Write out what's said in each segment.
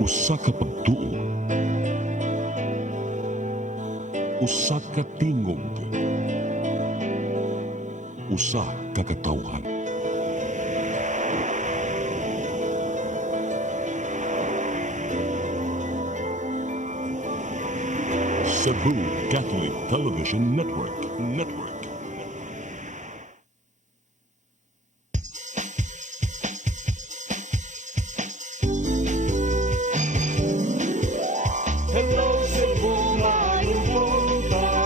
Usa ka pagtuo, usa ka tingog, usa ka katawhan. Cebu Catholic Television Network. Hello Cebu, maayong buntag.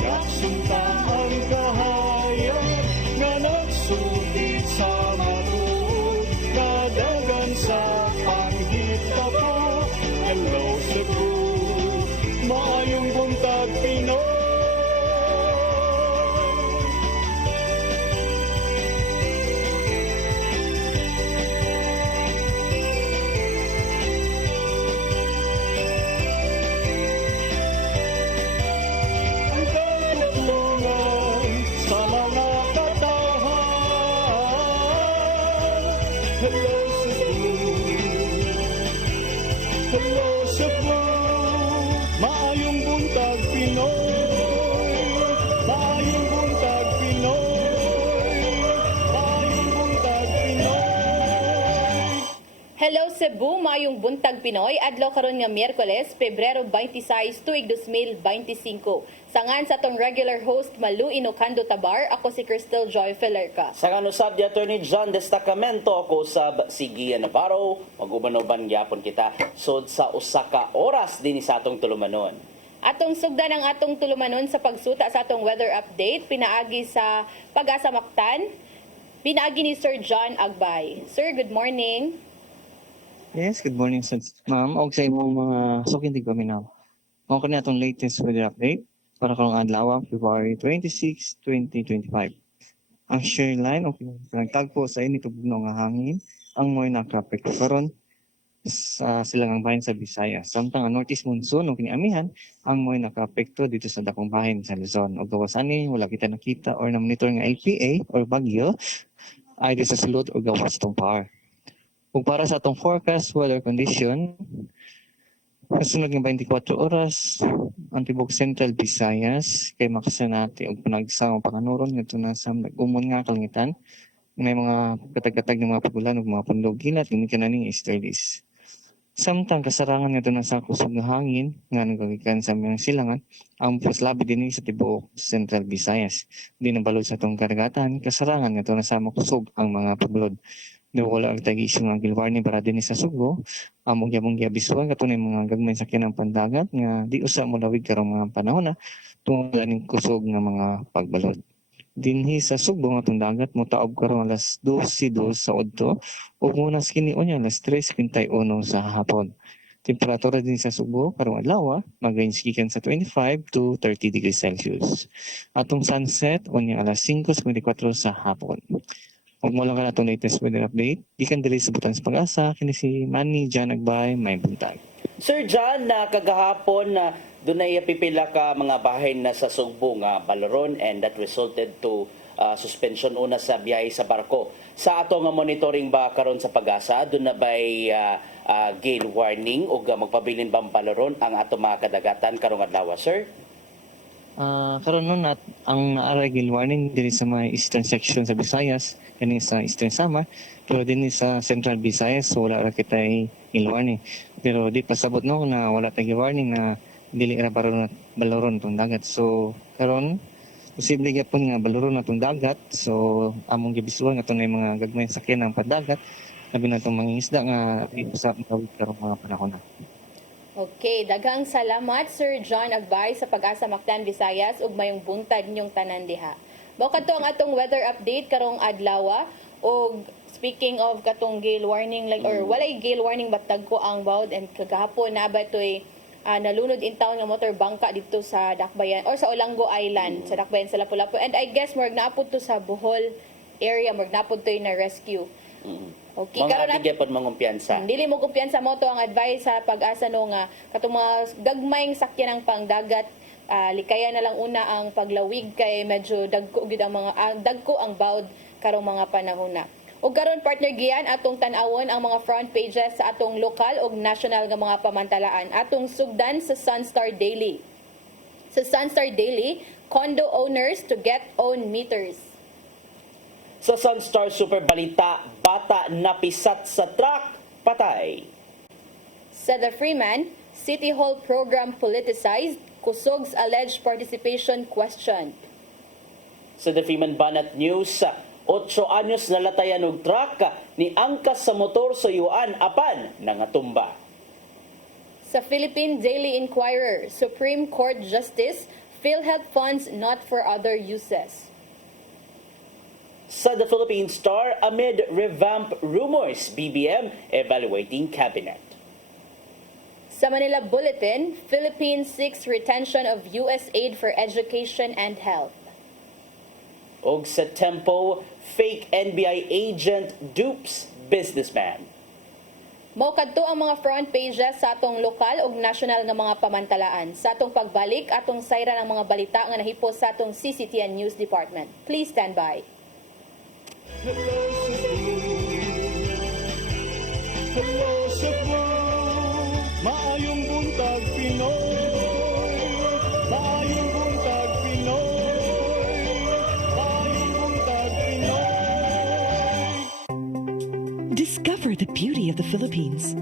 Nagsunta ang kahayag nga nagsugid sa matuod, kadagan sa panghita po. Hello Cebu, maayong buntag Pinoy. Ang katutulungan sa mga katawhan. Hello Cebu, hello Cebu, maayong buntag Pinoy, maayong buntag Pinoy, maayong buntag Pinoy. Hello Cebu, mayong buntag Pinoy, adlaw karon nga Miyerkules, Pebrero 26, tuig 2025. Sangan sa atong regular host Malu Inocando Tabar, ako si Crystal Joy Felerca. Sa kanusab di Attorney John Destacamento, ako sab si Gia Navarro, mag-uban-uban gyapon kita sud sa usa ka oras din sa atong tulumanon. Atong sugdan ang atong tulumanon sa pagsuta sa atong weather update, pinaagi sa Pag-asa Mactan, pinaagi ni Sir John Agbay. Sir, good morning. Yes, good morning, ma'am. Og sa imong mga sukin di kami na. Mao kani atong latest weather update para karong adlaw, February 26, 2025. Ang shear line o nagtagpo sa init ug bugnaw nga hangin ang mo'y naka-apekto karon sa silangang bahin sa Visayas. Samtang ang northeast monsoon o kiniamihan ang mo'y naka-apekto dito sa dakong bahin sa Luzon. Og gawas ani wala kita nakita or na-monitor nga LPA or bagyo ay di sa sulod o gawas tong par. Kung para sa atong forecast weather condition, kasunod ng 24 oras, ang tibok Central Visayas, kay makasanati og panagsa o panganuron nga nasa nag-umon nga kalangitan, may mga katag-katag ng mga pagulan ug mga pundog gilat gumi kananing easterlies. Samtang kasarangan nga nasa kusog nga hangin nga nagagikan sa mga silangan, ang puslabi dinhi sa tibuok Central Visayas. Di nabalod sa atong karagatan, kasarangan nga nasa makusog ang mga pagulod. Wala ang tag-isip ng gilwarning para din sa Sugo, among yamong giabisuan katunay mga gagmay sakyan ng pandagat nga di usa mo lawig karong mga panahon na tungod ning kusog nga mga pagbalod. Dinhi sa Sugo nga dagat mo taob karong alas 12:02 sa udto ug munas kini unya alas 3:51 sa hapon. Temperatura din sa Subo karong adlaw mag-range gikan sa 25 to 30 degrees Celsius. Atong sunset unya alas 5:54 sa hapon. Huwag mo lang ka na itong latest weather update. Gikan dili sa Butang sa Pag-asa, kini si Manny John Agbay, may buntag. Sir John, na kagahapon na dunay pipila ka mga bahin na sa Sugbo nga balaron and that resulted to suspension una sa biyahe sa barko. Sa ato nga monitoring ba karon sa Pag-asa, doon na ba'y gale warning o magpabilin bang balaron ang ato mga kadagatan karong adlaw, sir? Karon nun ang naaray gale warning diri sa mga eastern section sa Visayas, kani sa Eastern Samar, pero din sa Central Visayas so wala ra kitay gale warning. Pero di pasabot no na wala tay gale warning na dili ra balaron tong dagat. So karon posible gyapon nga balaron na tong dagat. So among gibisuan nga tunay mga gagmay sakyan ng padagat labi na tong mga isda nga di sa tawid karong mga panahon na. Okay, daghang salamat Sir John Agbay sa Pag-asa Mactan, Visayas ug mayong buntag ninyong tanan diha. Mao kadto ang atong weather update karong adlaw og speaking of katong gale warning like or walay gale warning batag ko ang bawd and kagahapon na ba toy nalunod in town nga motor bangka dito sa Dakbayan or sa Olango Island sa Dakbayan sa Lapu-Lapu and I guess morg naapod to sa Bohol area morg naapod to na rescue. Okay, Mga karon atigyan mangumpiyansa. dili mo kumpiyansa mo to ang advice sa Pag-asa no nga katong mga gagmayng sakyan ng pangdagat likaya na lang una ang paglawig kay medyo dagko gid ang mga dagko ang bawd karong mga panahon na. Ug karon partner giyan atong tan-awon ang mga front pages sa atong lokal ug national nga mga pamantalaan. Atong sugdan sa Sunstar Daily. Sa Sunstar Daily, condo owners to get own meters. Sa Sunstar Super Balita, bata napisat sa truck, patay. Sa The Freeman, City Hall program politicized, kusog's alleged participation questioned. Sa The Freeman Banat News, 8 anyos na latayan og truck ni angkas sa motor sa yuan apan nangatumba. Sa Philippine Daily Inquirer, Supreme Court Justice, PhilHealth funds not for other uses. Sa The Philippine Star, amid revamp rumors, BBM evaluating cabinet. Sa Manila Bulletin, Philippines seeks retention of U.S. aid for education and health. Og sa Tempo, fake NBI agent dupes businessman. Mao kadto ang mga front pages sa atong lokal ug national nga mga pamantalaan. Sa atong pagbalik, atong sayran ang mga balita nga nahipos sa atong CCTN News Department. Please stand by. Hello Cebu, hello Cebu, maayong buntag Pinoy, maayong buntag Pinoy, maayong buntag Pinoy. Discover the beauty of the Philippines.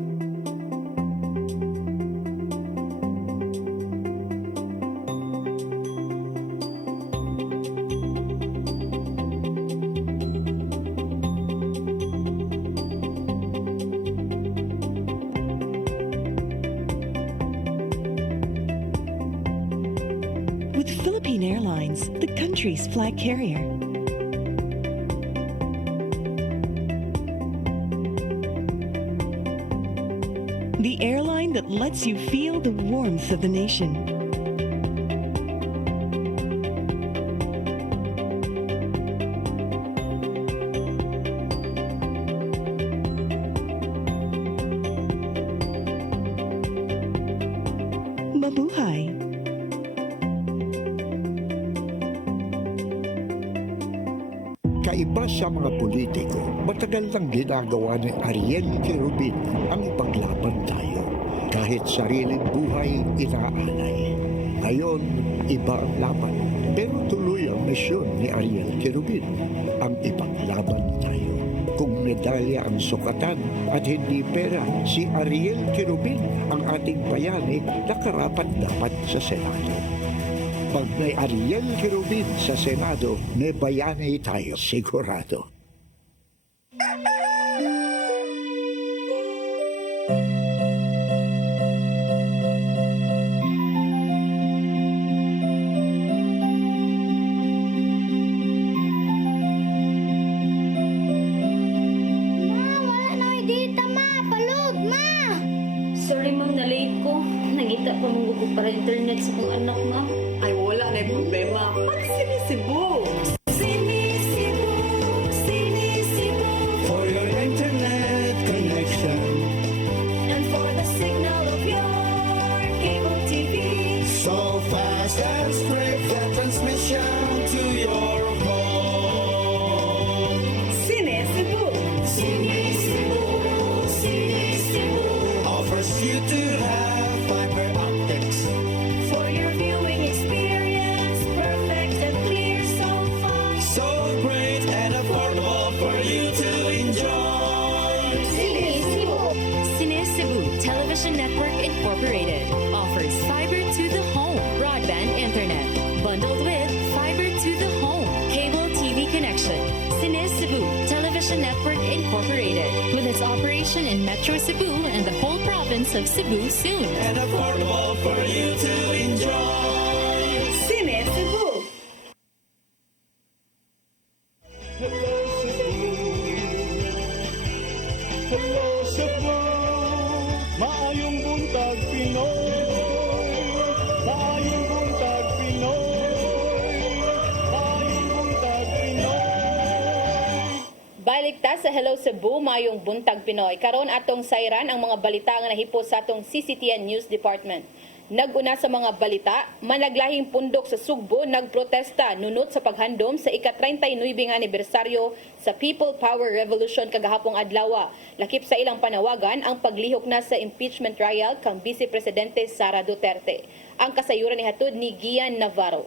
With Philippine Airlines, the country's flag carrier. The airline that lets you feel the warmth of the nation. Mabuhay! Kaiba sa mga politiko, matagal nang ginagawa ni Ariel Querubin ang ipaglaban tayo. Kahit sariling buhay inaalay. Ngayon, iba ang laban. Pero tuloy ang misyon ni Ariel Querubin, ang ipaglaban tayo. Kung medalya ang sukatan at hindi pera, si Ariel Querubin ang ating bayani na karapat-dapat sa Senado. Pag may Ariel Querubin sa Senado, may bayani tayo sigurado. Wala na dita ma, palod ma. Sorry ma'am, na-late ko. Nangita pa mong gugo para internet sa kong anak ma'am. Ay, wala na yung problema. Mag-sinisibo. For your internet connection, And for the signal of your cable TV. so fast and straight the transmission to your home. Sinisibo. Sinisibo offers you to have fiber optics. For your viewing experience, perfect and clear so far. So great and affordable for you to enjoy. Cine Cebu Television Network Incorporated offers fiber to the home broadband internet bundled with fiber to the home cable TV connection. Cine Cebu Television Network Incorporated with its operation in Metro Cebu and the whole province of Cebu soon. And affordable for you to enjoy. Sinisibo. Hello Cebu, hello Cebu, maayong buntag Pinoy, maayong buntag Pinoy, maayong buntag Pinoy. Balik ta sa Hello Cebu, mayong buntag Pinoy. Karon atong sayran ang mga balita nga nahipos sa atong CCTN News Department. Naguna sa mga balita, managlahing pundok sa Sugbo nagprotesta nunot sa paghandom sa ika-39 nga anibersaryo sa People Power Revolution kagahapong adlaw. Lakip sa ilang panawagan ang paglihok na sa impeachment trial kang Vice Presidente Sara Duterte. Ang kasayuran ni hatod ni Gian Navarro.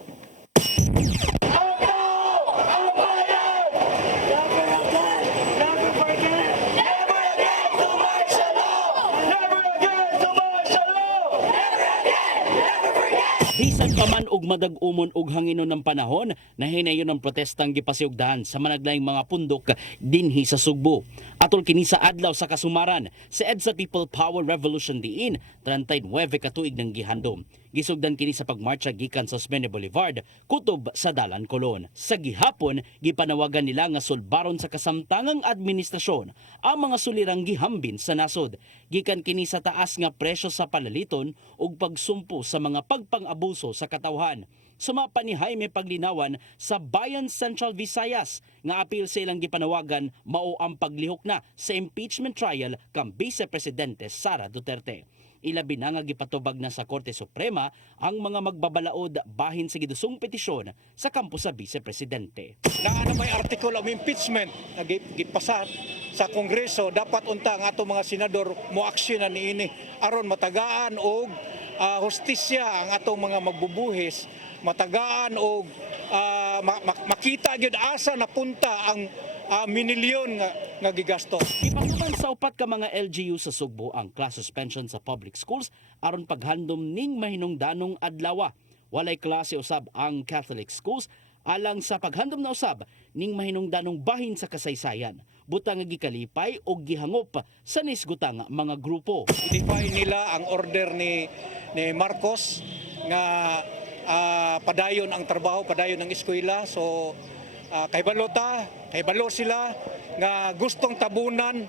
Bisan pa man og madag-umon og hanginon ng panahon, nahinayon ang protestang gipasiugdahan sa managlaing mga pundok dinhi sa Sugbo. Atol kini sa adlaw sa kasumaran, sa EDSA People Power Revolution diin, 39 katuig ng gihandom. Gisugdan kini sa pagmarcha gikan sa Osmeña Boulevard, kutob sa Dalan Colon. Sa gihapon, gipanawagan nila nga sulbaron sa kasamtangang administrasyon ang mga sulirang gihambin sa nasod. Gikan kini sa taas nga presyo sa palaliton ug pagsumpo sa mga pagpang-abuso sa katawhan. Sumapa ni Jaime Paglinawan sa Bayan Central Visayas nga apil sa ilang gipanawagan mao ang paglihok na sa impeachment trial kang Vice Presidente Sara Duterte. Ilabi na nga gipatubag na sa Korte Suprema ang mga magbabalaod bahin sa gidusong petisyon sa kampo sa Vice Presidente. Na may article of impeachment na gipasa sa Kongreso, dapat unta ang atong mga senador moaksyonan niini aron matagaan og hustisya ang atong mga magbubuhis, matagaan og makita gyud asa napunta ang minilyon nga gigasto. Ipatuman sa upat ka mga LGU sa Sugbo ang class suspension sa public schools aron paghandom ning mahinungdanong adlaw. Walay klase usab ang Catholic schools alang sa paghandom na usab ning mahinungdanong bahin sa kasaysayan. Butang nga gikalipay o gihangop sa nisgutang mga grupo. I-define nila ang order ni Marcos nga padayon ang trabaho, padayon ang eskwela. So kahibalo sila nga gustong tabunan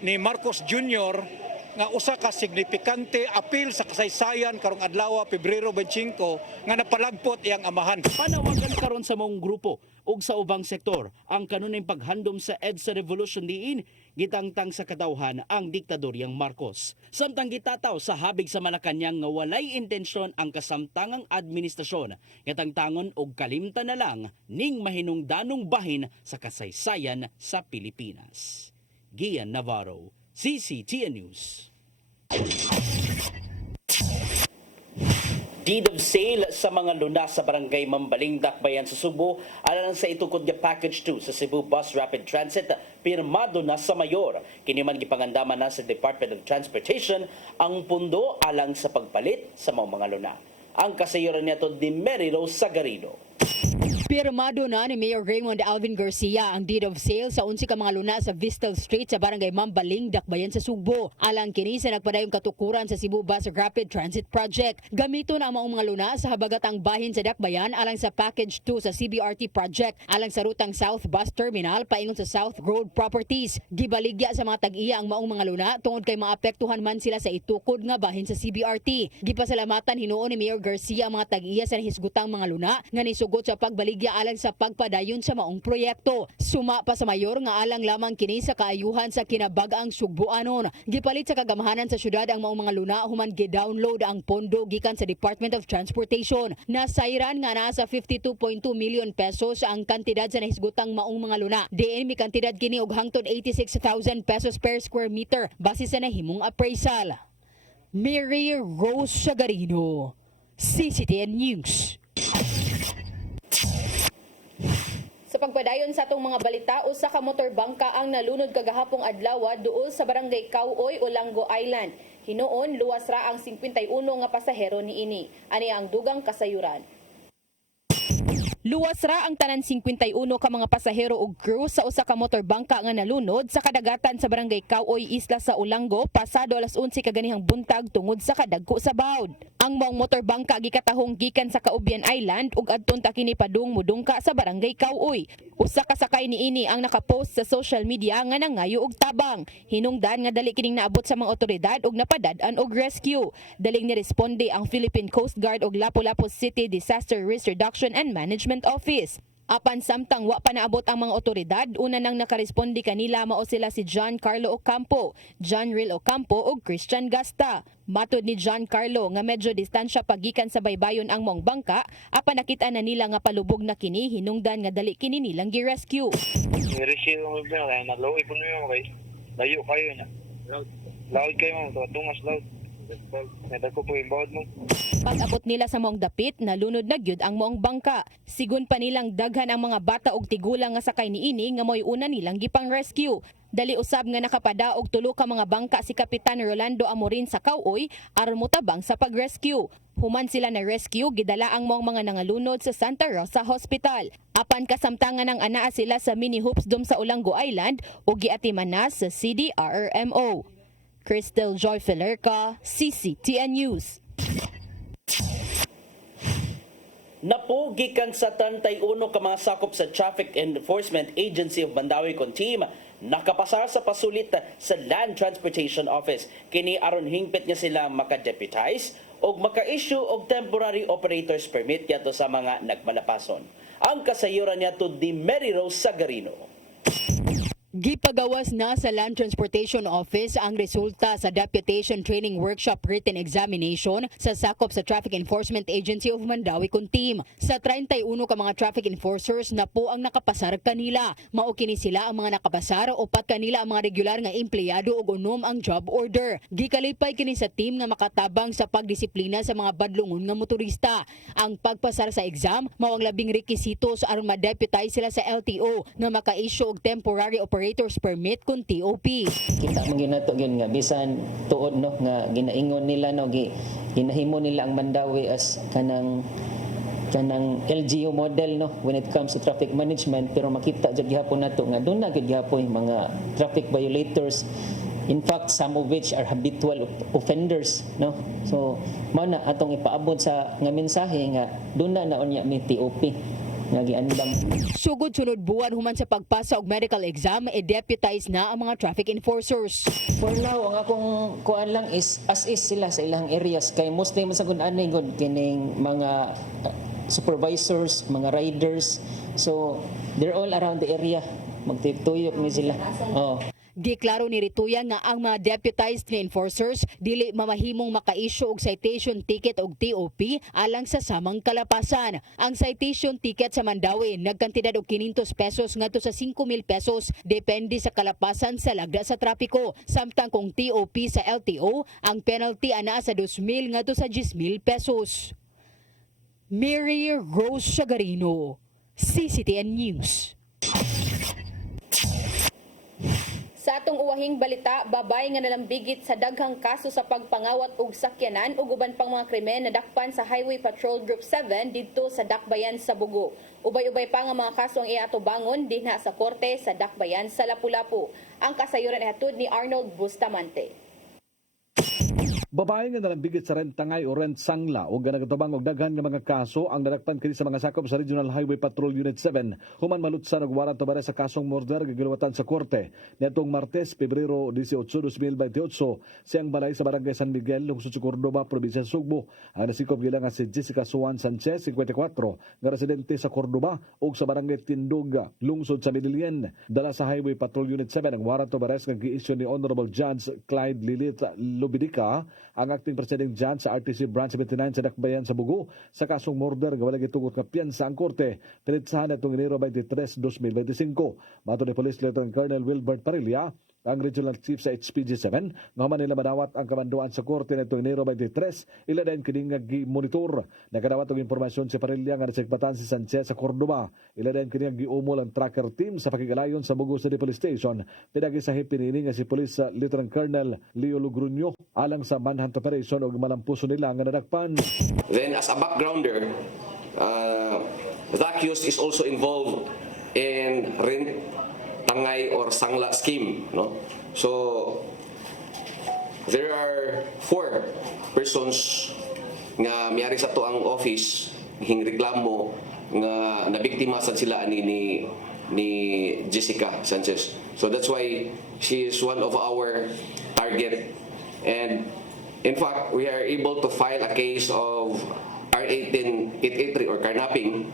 ni Marcos Jr. nga usa ka signifikante apil sa kasaysayan karong adlaw Pebrero 25 nga napalagpot iyang amahan. Panawagan karon sa mong grupo ug sa ubang sektor ang kanunay paghandom sa EDSA Revolution diin gitangtang sa katawhan ang diktadoryang Marcos. Samtang gitataw sa habig sa Malacañang nga walay intensyon ang kasamtangang administrasyon gitangtangon og kalimtan na lang ning mahinungdanong bahin sa kasaysayan sa Pilipinas. Gian Navarro, CCTN News. Deed of sale sa mga lunas sa barangay Mambaling, Dakbayan sa Sugbo alang sa itukod nga package 2 sa Cebu Bus Rapid Transit pirmado na sa mayor. Kini man gipangandaman na sa Department of Transportation ang pundo alang sa pagpalit sa mga luna. Ang kasayuran nito ni Mary Rose Sagarino. Pirmado na ni Mayor Raymond Alvin Garcia ang deed of sale sa 11 ka mga luna sa Vistal Street sa barangay Mambaling, Dakbayan sa Sugbo. Alang kini sa nagpadayong katukuran sa Cebu Bus Rapid Transit Project. Gamito na ang mga luna sa habagatang bahin sa Dakbayan alang sa package 2 sa CBRT project alang sa rutang South Bus Terminal paingon sa South Road Properties. Gibaligya sa mga tag-iya ang maong mga luna tungod kay maapektuhan man sila sa itukod nga bahin sa CBRT. Gipasalamatan hinuon ni Mayor Garcia ang mga tag-iya sa nahisgutang mga luna nga nisugot sa pagbaligya alang sa pagpadayon sa maong proyekto. Suma pa sa mayor nga alang lamang kini sa kaayuhan sa kinabag-ang Sugboanon. Gipalit sa kagamahanan sa syudad ang maong mga luna human gi-download ang pondo gikan sa Department of Transportation. Nasayran nga nasa 52.2 million pesos ang kantidad sa nahisgutang maong mga luna. Diin mi kantidad kini og hangtod 86,000 pesos per square meter base sa nahimong appraisal. Mary Rose Sagarino, CCTN News. Sa pagpadayon sa atong mga balita, usa ka motorbangka ang nalunod kagahapong adlaw duol sa barangay Kauoy, Olango Island. Hinuon luwas ra ang 51 nga pasahero niini. Ani ang dugang kasayuran. Luwas ra ang tanan 51 ka mga pasahero ug crew sa usa ka motorbangka nga nalunod sa kadagatan sa barangay Kauoy, Isla sa Olango pasado alas 11 kaganihang buntag tungod sa kadagko sa bawd. Ang maong motorbangka gikatahong gikan sa Caubian Island ug adton ta kini padung mudungka sa barangay Kauoy. Usa ka sakay niini ang nakapost sa social media nga nangayo og tabang. Hinungdan nga dali kining naabot sa mga otoridad ug napadad-an og rescue. Daling niresponde ang Philippine Coast Guard ug Lapu-Lapu City Disaster Risk Reduction and Management Office. Apan samtang wa pa naabot ang mga otoridad, una nang nakaresponde kanila mao sila si John Carlo Ocampo, John Real Ocampo ug Christian Gasta. Matod ni John Carlo nga medyo distansya pagikan sa baybayon ang mong bangka, apan nakita na nila nga palubog na kini hinungdan nga dali kini nilang gi-rescue. I-rescue mo ba kaya naloy po niyo kay layo kayo na. Loud kayo mo, tungas loud. Nadako po yung bawad mo. Pag-abot nila sa mong dapit, nalunod na gyud ang mong bangka. Sigun pa nilang daghan ang mga bata og tigulang nga sakay niini nga mo'y una nilang gipang rescue. Dali usab nga nakapadaog tulo ka mga bangka si Kapitan Rolando Amorin sa Kauoy aron motabang sa pag-rescue. Human sila na rescue, gidala ang mong mga nangalunod sa Santa Rosa Hospital. Apan kasamtangan ng anaa sila sa mini hoops dom sa Ulango Island ug giatiman na sa CDRRMO. Crystal Joy Filerca, CCTN News. Napugikan sa 31 ka mga sakop sa Traffic Enforcement Agency of Mandawi kon team nakapasar sa pasulit sa Land Transportation Office. Kini aron hingpit niya sila maka-deputize o maka-issue og temporary operators permit yato sa mga nagmalapason. Ang kasayuran niya to di Mary Rose Sagarino. Gipagawas na sa Land Transportation Office ang resulta sa Deputation Training Workshop Written Examination sa sakop sa Traffic Enforcement Agency of Mandawi kun team. Sa 31 ka mga traffic enforcers na po ang nakapasar kanila. Mao kini sila ang mga nakapasar, upat kanila ang mga regular nga empleyado ug unom ang job order. Gikalipay kini sa team nga makatabang sa pagdisiplina sa mga badlungon nga motorista. Ang pagpasar sa exam mao ang labing rekisitos aron ma-deputize sila sa LTO nga maka-issue og temporary operators permit kun TOP. Kita man ginato gyud nga bisan tuod no nga ginaingon nila no ginahimo nila ang Mandawi as kanang LGU model no when it comes to traffic management, pero makita jud gihapon nato nga doon na gyud gihapon mga traffic violators, in fact some of which are habitual offenders no. So mao na atong ipaabot sa nga mensahe nga doon na unya mi TOP nga giandam. Sugod sunod buwan human sa pagpasa og medical exam, i-deputize na ang mga traffic enforcers. For now, ang akong kuan lang is as is sila sa ilang areas kay mostly man sa anay gud kining mga supervisors, mga riders. So they're all around the area. Magtuyok ni sila. Oh. Giklaro ni Rituya nga ang mga deputized na enforcers dili mamahimong maka-issue og citation ticket og TOP alang sa samang kalapasan. Ang citation ticket sa Mandawi nagkantidad og 500 pesos ngadto sa 5,000 pesos depende sa kalapasan sa lagda sa trapiko. Samtang kung TOP sa LTO, ang penalty ana sa 2,000 ngadto sa 10,000 pesos. Mary Rose Sagarino, CCTN News. Sa atong uwahing balita, babay nga nalambigit sa daghang kaso sa pagpangawat og sakyanan ug uban pang mga krimen na dakpan sa Highway Patrol Group 7 didto sa Dakbayan sa Bugo. Ubay-ubay pa nga mga kaso ang iatobangon dinha sa korte sa Dakbayan sa Lapu-Lapu. Ang kasayuran ay hatod ni Arnold Bustamante. Babae nga nalambigit sa Rentangay o Rentsangla o ganagatubang og daghan nga mga kaso ang nadakpan kini sa mga sakop sa Regional Highway Patrol Unit 7 human malutsan og warrant of arrest sa kasong murder gigilawatan sa korte niadtong Martes, Pebrero 18, 2028 siyang balay sa Barangay San Miguel, lungsod sa Cordoba, probinsya sa Sugbo. Ang nasikop gila nga si Jessica Suan Sanchez, 54, nga residente sa Cordoba ug sa Barangay Tindog, lungsod sa Medellin. Dala sa Highway Patrol Unit 7 ang warrant of arrest nga gi-issue ni Honorable Judge Clyde Lilith Lubidica, ang acting presiding judge sa RTC Branch 79 sa Dakbayan sa Bugo sa kasong murder nga wala gitugot nga piyansa ang korte pinitsahan atong Enero 23, 2025. Matod ni Police Lieutenant Colonel Wilbert Parilla, ang Regional Chief sa HPG7, nga human nila madawat ang kamanduan sa korte nitong Enero 23, ila din kini nga gi-monitor. Nakadawat og impormasyon si Parilla nga nasikbatan si Sanchez sa Cordoba. Ila din kini nga giumol ang tracker team sa pakigalayon sa Bugo City Police Station. Pinagi sa hipinini nga si Police Lieutenant Colonel Leo Lugruño alang sa manhunt operation og malampuso nila nga nadakpan. Then as a backgrounder, the accused is also involved in Rentangay or Sangla scheme, no? So there are 4 persons nga miyari sa to ang office hing reklamo nga nabiktima sad sila ni Jessica Sanchez. So that's why she is one of our target, and in fact we are able to file a case of R18883 or carnapping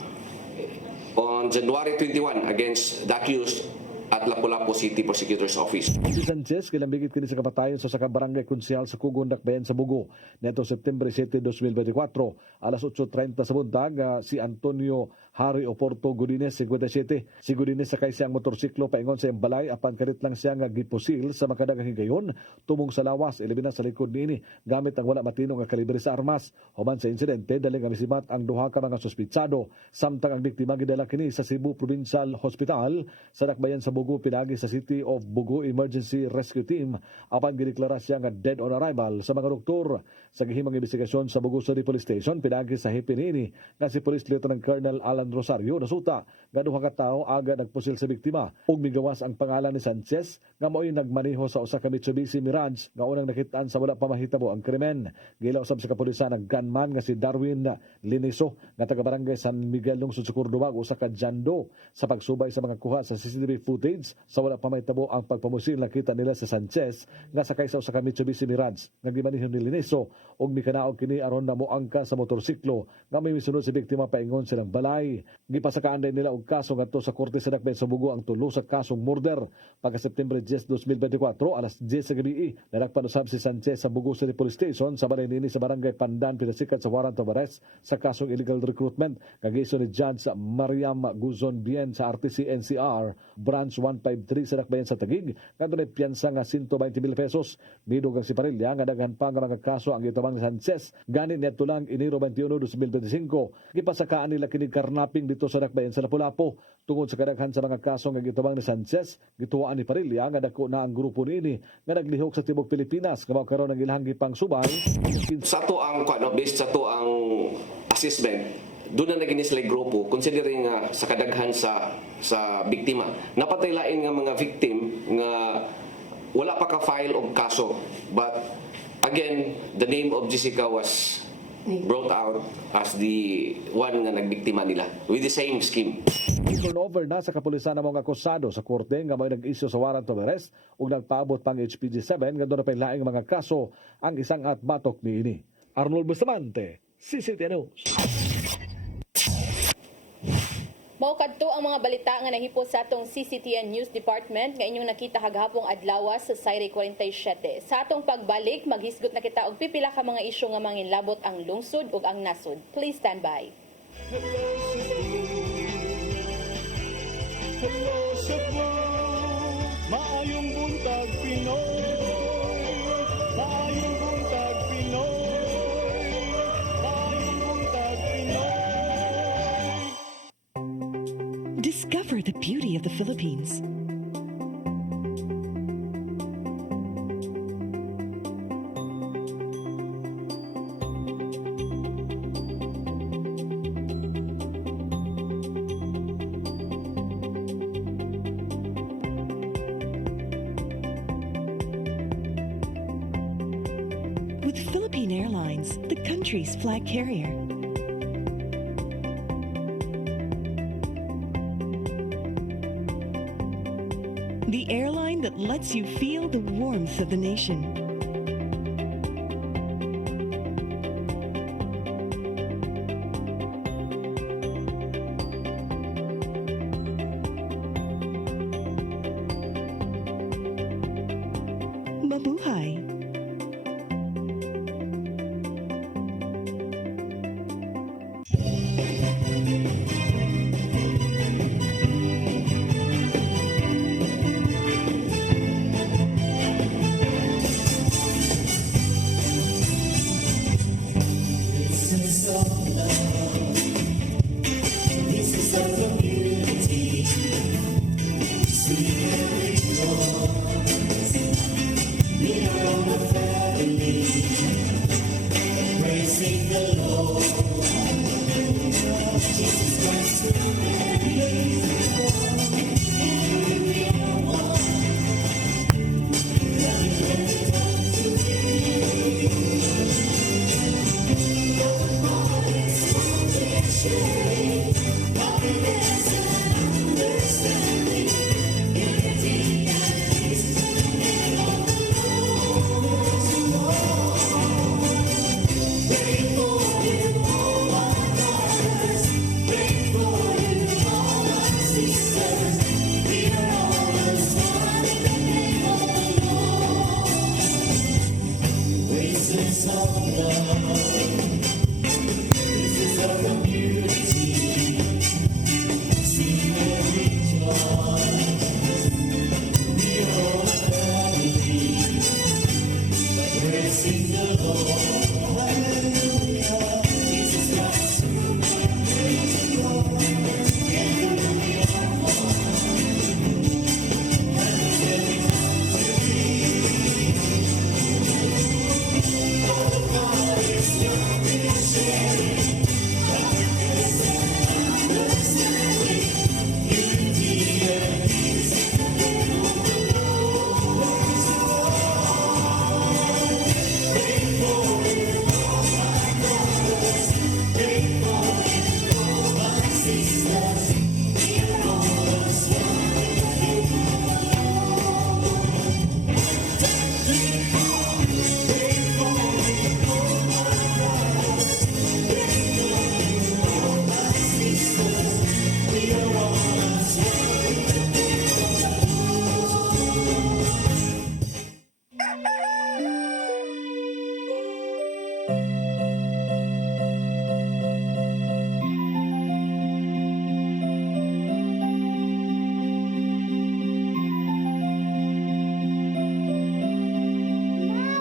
on January 21 against the accused at Lapu-Lapu City Prosecutor's Office. Si Sanchez kilambigit kini sa kamatayon sa barangay konsyal sa Kugon Dakbayan sa Bugo neto September 7, 2024 alas 8:30 sa buntag. Si Antonio Harry Oporto Godines 57. Si Godines sakay siyang motorsiklo paingon sa balay apan karit lang siya nga gipusil sa makadagang higayon tumong sa lawas ilabina sa likod niini gamit ang wala matino nga kalibre sa armas. Human sa insidente dali nga misimat ang duha ka mga suspitsado samtang ang biktima gidala kini sa Cebu Provincial Hospital sa Dakbayan sa Bugo pinagi sa City of Bugo Emergency Rescue Team apan gideklara siya nga dead on arrival sa mga doktor. Sa gihimang investigasyon sa Bugo City Police Station pinagi sa hipi niini nga si Police Lieutenant Colonel Alan Rosario nasuta nga duha ka tawo aga nagpusil sa biktima ug migawas ang pangalan ni Sanchez nga mao'y nagmaneho sa usa ka Mitsubishi Mirage nga unang nakitaan sa wala pa mahitabo ang krimen. Gilaw usab sa kapulisan ang gunman nga si Darwin Liniso nga taga barangay San Miguel lungsod sa Cordova usa ka jando sa pagsubay sa mga kuha sa CCTV footage sa wala pa mahitabo ang pagpamusil nakita nila sa Sanchez nga sakay sa usa ka Mitsubishi Mirage nga gimaneho ni Liniso ug mikanaog kini aron na moangka sa motorsiklo nga may misunod si biktima paingon silang balay. Gipasakaan din nila og kaso ngadto sa Korte sa Dakbayan sa Bugo ang tulo sa kasong murder. Pagka September 10, 2024 alas 10 sa gabi nadakpan usab si Sanchez sa Bugo City Police Station sa balay nini sa barangay Pandan pinasikat sa warrant of arrest sa kasong illegal recruitment kagiso ni Judge Mariam Guzon Bien sa RTC NCR branch 153 sa Dakbayan sa Taguig kadto na piyansa nga 120,000 pesos. Nidog ang si Parilla nga daghan pa nga mga kaso ang gitabang ni Sanchez gani niadto lang Enero 21, 2025. Gipasakaan nila kini karnaping dito sa Dakbayan sa Lapu-Lapu tungod sa kadaghan sa mga kaso nga gitabang ni Sanchez. Gituwaan ni Parilla nga dako na ang grupo niini nga naglihok sa tibok Pilipinas nga mao karon ang ilahang gipang subay Sa to ang based sa to ang assessment doon na naging sila grupo considering sa kadaghan sa biktima napatay lain nga mga victim nga wala pa ka file og kaso but again the name of Jessica was brought out as the one nga nagbiktima nila with the same scheme. turnover na sa kapulisan ng mga akusado sa korte nga may nag-issue sa warrant of arrest ug nagpaabot pang HPG 7 nga doon na laing mga kaso ang isang at batok niini. Arnold Bustamante, CCTV News. Mao kadto ang mga balita nga nahipos sa atong CCTN News Department nga inyong nakita kagahapong adlaw sa Sayre 47. Sa atong pagbalik, maghisgot na kita og pipila ka mga isyu nga manginlabot ang lungsod ug ang nasod. Please stand by. Hello Cebu, maayong buntag Pinoy, maayong buntag Pinoy, maayong buntag Pinoy. Discover the beauty of the Philippines. With Philippine Airlines, the country's flag carrier. The airline that lets you feel the warmth of the nation. Mabuhay.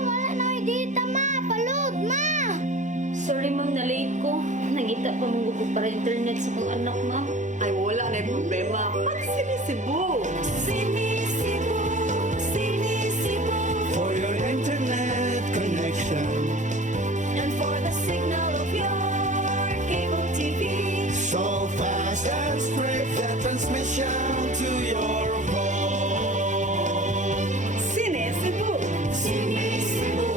Wala na dito, ma. Palud, ma. Sorry ma'am, na-late ko. Nangita pa mong ko para internet sa kong anak ma'am. Ay, wala na problema. Pag-sinisibo. Sinisibo, sinisibo. For your internet connection, And for the signal of your cable TV. so fast and straight the transmission to your home. Sinisibo. Sinisibo,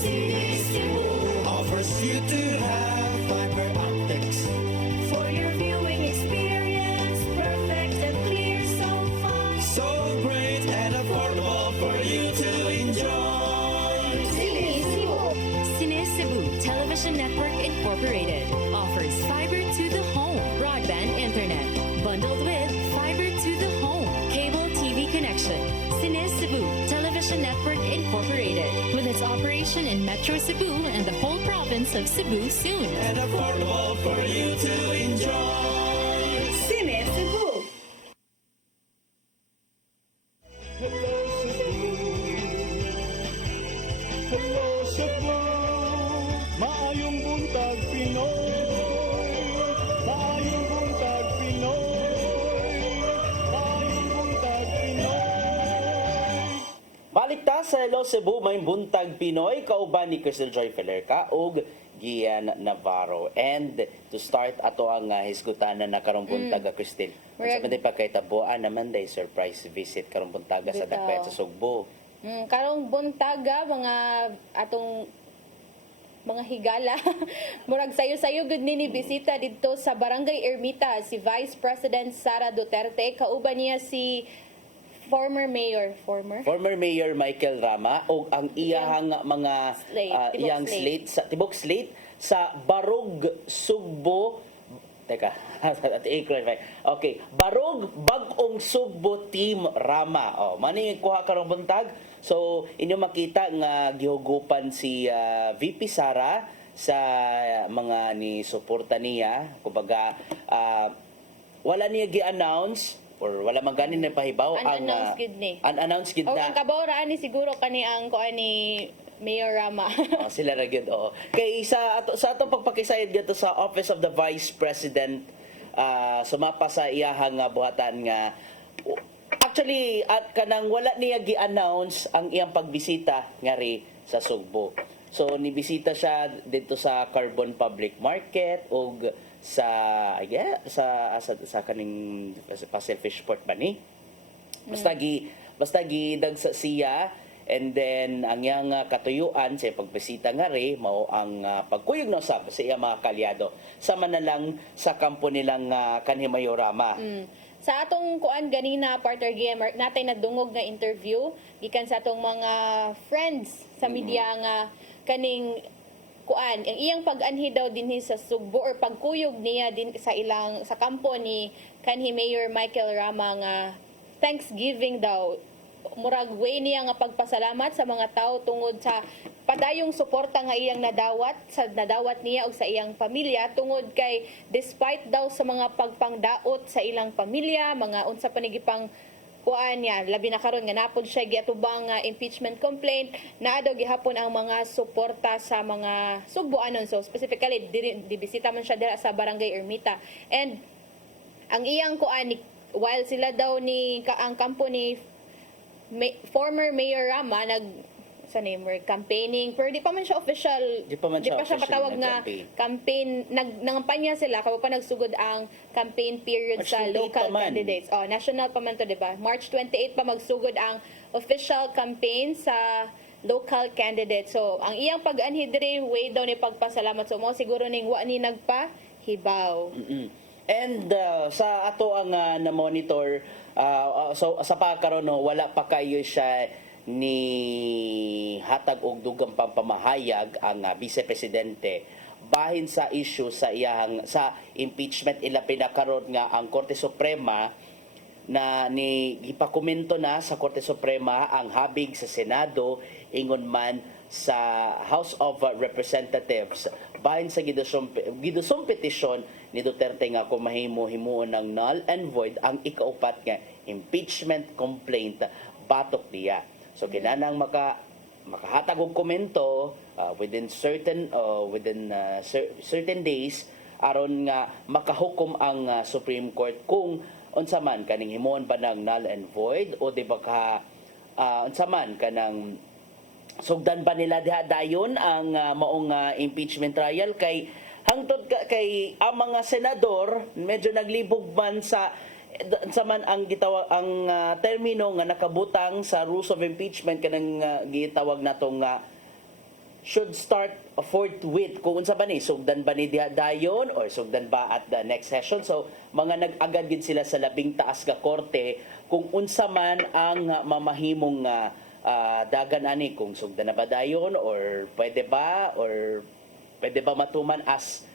sinisibo. Offers you to have fiber optics. For your viewing experience, perfect and clear so far. So great and affordable for you to enjoy. Sinisibo. Cine Cebu Television Network Incorporated offers fiber to the home broadband internet bundled with fiber to the home cable TV connection. Cine Cebu Television Network Incorporated with its operation in Metro Cebu and the whole province of Cebu soon. And affordable for you to enjoy. Sinisibo. Hello Cebu, maayong buntag Pinoy, maayong buntag Pinoy, maayong buntag Pinoy. Balik ta sa Hello Cebu, may buntag Pinoy, kauban ni Crystal Joy Felerca ug Gian Navarro. And to start, ato ang hisgutanan na karong buntag, Crystal. Correct. Sa pa kay tabuan naman day surprise visit karong buntaga sa Bitaw. Dakbayan sa Sugbo. Karong buntaga mga atong mga higala murag sayo-sayo gud ni bisita didto sa Barangay Ermita si Vice President Sara Duterte, kauban niya si former Mayor Michael Rama o ang iyahang mga Tibok iyang slate. tibok slate sa Barog Sugbo. Teka, i-clarify. Okay, Barog Bag-ong Sugbo Team Rama. Oh, mani kuha karong buntag. So, inyo makita nga gihugupan si VP Sara sa mga ni suporta niya. Kumbaga, wala niya gi-announce or wala man ganin na pahibaw ang unannounced gid ni. unannounced gid O na. ang kabawraan ni siguro kani ang kuan ni Mayor Rama. Sila ra gyud, oo. Kay sa atong pagpakisayod dito sa Office of the Vice President, sumapa sa iyahang buhatan nga actually at kanang wala niya gi-announce ang iyang pagbisita ngari sa Sugbo. So nibisita siya dito sa Carbon Public Market ug sa sa kaning Pasel Fish Port ba ni? Basta gi dagsa siya. And then, ang iyang katuyuan sa pagbisita nga rin, mao ang pagkuyog na usab sa iyang mga kalyado. Sama na lang sa kampo nilang Kanhimayorama. Sa atong kuan ganina partner gamer natay nadungog nga interview gikan sa atong mga friends sa media nga kaning kuan ang iyang pag-anhi daw dinhi sa Sugbo or pagkuyog niya din sa kampo ni kanhi Mayor Michael Rama nga Thanksgiving daw murag way niya nga pagpasalamat sa mga tao tungod sa padayong suporta nga iyang nadawat niya og sa iyang pamilya tungod kay despite daw sa mga pagpangdaot sa ilang pamilya, mga unsa panigipang kuan niya, labi na karon nga napod siya giatubang impeachment complaint, naa daw gihapon ang mga suporta sa mga Sugboanon. So specifically dibisita man siya dira sa Barangay Ermita. And ang iyang kuan while sila daw ang kampo ni former Mayor Rama campaigning pero di pa man siya official, Di pa siya patawag nga campaign, nangampanya sila kaya pa nagsugod ang campaign period March sa 28 local pa man. candidates. National pa man to, di ba? March 28 pa magsugod ang official campaign sa local candidates. So ang iyang pag-anhi diri way daw ni pagpasalamat, so mo siguro ning wa ni nagpahibaw. And sa ato ang na-monitor, so sa pagkaroon, wala pa kayo siya ni hatag og dugang pampamahayag ang Vice Presidente bahin sa issue sa impeachment ila pinakaron nga ang Korte Suprema na ipakomento na sa Korte Suprema ang habig sa Senado ingon man sa House of Representatives bahin sa gidusong petisyon ni Duterte nga kung mahimo-himuon ng null and void ang ikaupat nga impeachment complaint batok niya. So kinanang makahatag og komento within certain days aron nga makahukom ang Supreme Court kung unsa man kaning himuon ba ng null and void o di ba unsa man kanang sugdan ba nila diha dayon ang maong impeachment trial kay hangtod kay ang mga senador medyo naglibog man sa man ang gitawag ang termino nga nakabutang sa rules of impeachment kanang gitawag natong should start forthwith kung unsa ba ni sugdan ba ni diha dayon or sugdan ba at the next session. So mga nag-agad gid sila sa labing taas nga korte kung unsa man ang mamahimong dagan ani kung sugdan na ba dayon or pwede ba matuman as